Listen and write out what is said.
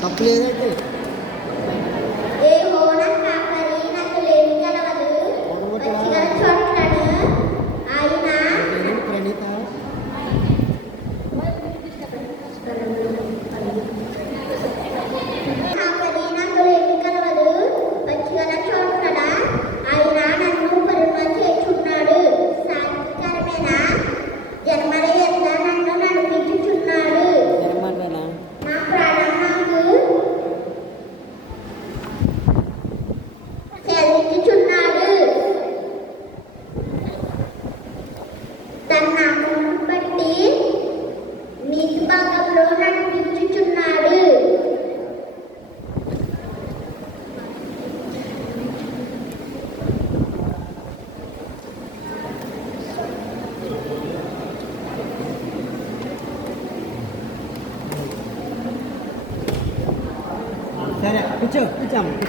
తప్పులేదైతే దేహోన 잘해. 그쵸? 끝장.